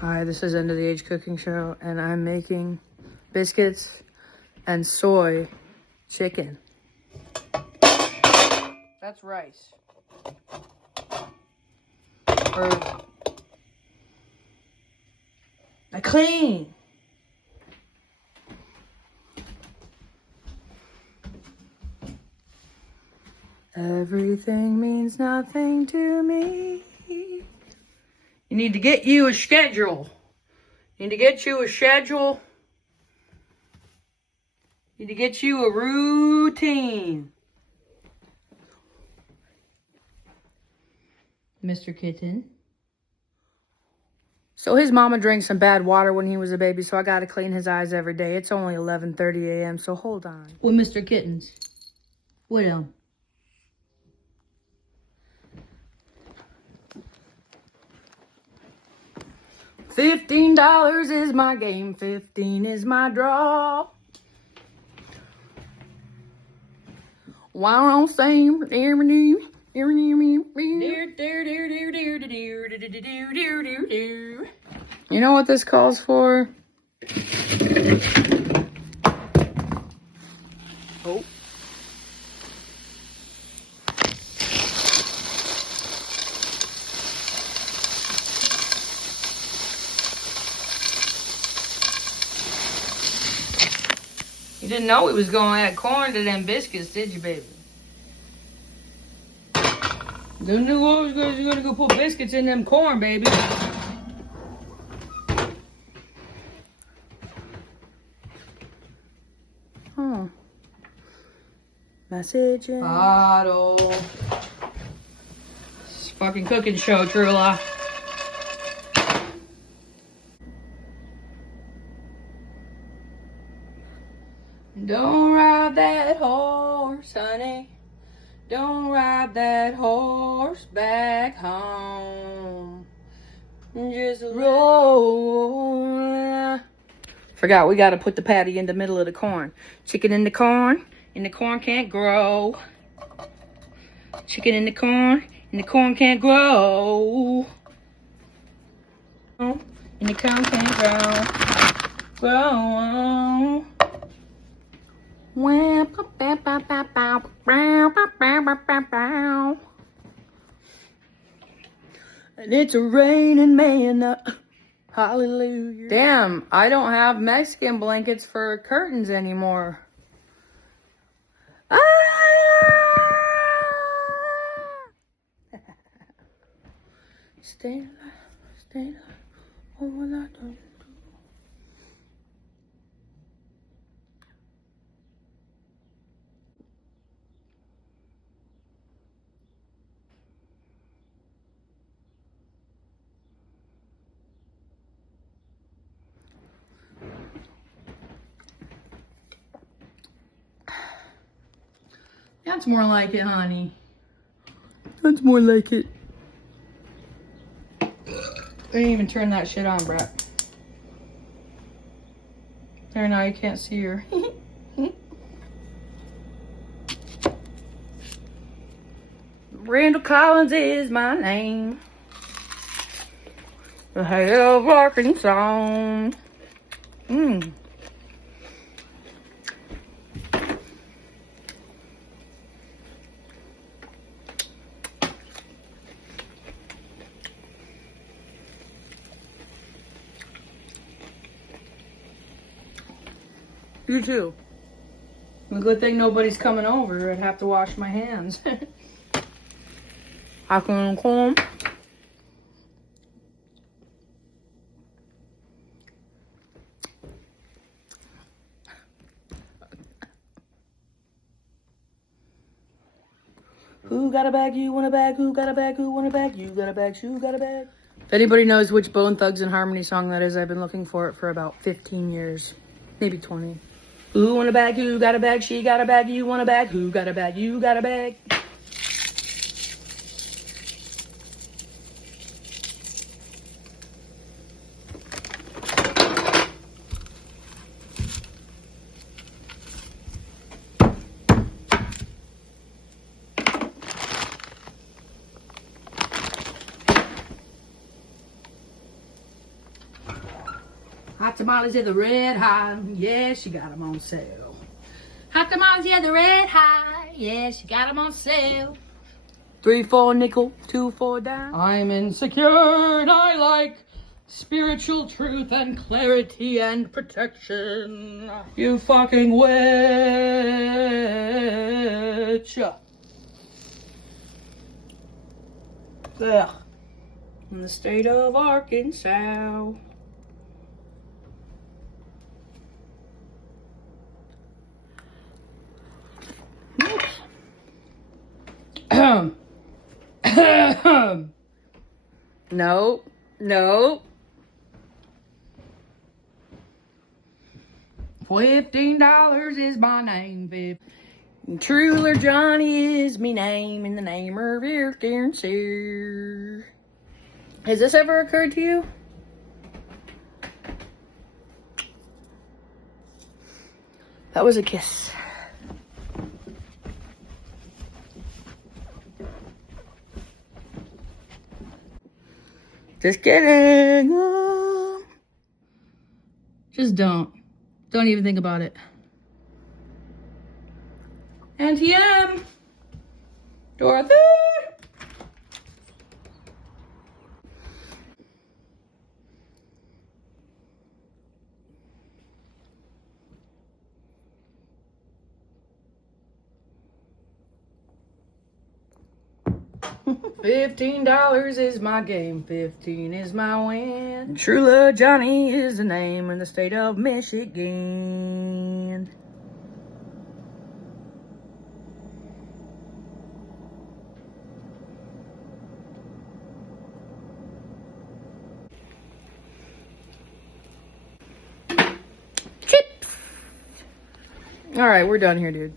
Hi, this is End of the Age Cooking Show, and I'm making biscuits and soy chicken. That's rice. I clean. Everything means nothing to me. You need to get you a schedule. You need to get you a schedule. You need to get you a routine. Mr. Kitten. So his mama drank some bad water when he was a baby, so I gotta clean his eyes every day. It's only 11:30 a.m., so hold on. With Mr. Kittens. What else? $15 is my game, 15 is my draw. While I'm saying, you know what this calls for? Oh. You didn't know we was gonna add corn to them biscuits, did you, baby? Didn't know I was gonna go put biscuits in them corn, baby. Huh. Message. Bottle. It's a fucking cooking show, Trula. Don't ride that horse, honey. Don't ride that horse back home. Just roll. Forgot, we gotta put the patty in the middle of the corn. Chicken in the corn can't grow. Chicken in the corn can't grow. And the corn can't grow. And it's raining, man. Hallelujah. Damn, I don't have Mexican blankets for curtains anymore. Ah! Stay alive, stay alive. Oh, what I do. That's more like it, honey. That's more like it. I didn't even turn that shit on, Brett. There, now you can't see her. Randall Collins is my name. The hell of Arkansas. You too. A good thing nobody's coming over. I'd have to wash my hands. I can come. Who got a bag? You want a bag? Who got a bag? Who want a bag? You got a bag? Who got a bag? If anybody knows which Bone Thugs and Harmony song that is, I've been looking for it for about 15 years. Maybe 20. Who want a bag? Who got a bag? She got a bag. You want a bag? Who got a bag? You got a bag. Hot tamales, yeah, the red hot. Yeah, she got them on sale. Hot tamales, yeah, the red hot. Yeah, she got them on sale. 3 for a nickel, 2 for a dime. I'm insecure and I like spiritual truth and clarity and protection. You fucking witch. Ugh. In the state of Arkansas. No, no. $15 is my name, Truler Johnny is me name in the name of your sir. Has this ever occurred to you? That was a kiss. Just kidding. Just don't. Don't even think about it. NTM. Dorothy. $15 is my game, 15 is my win. True Love Johnny is the name in the state of Michigan. Chips! Alright, we're done here, dude.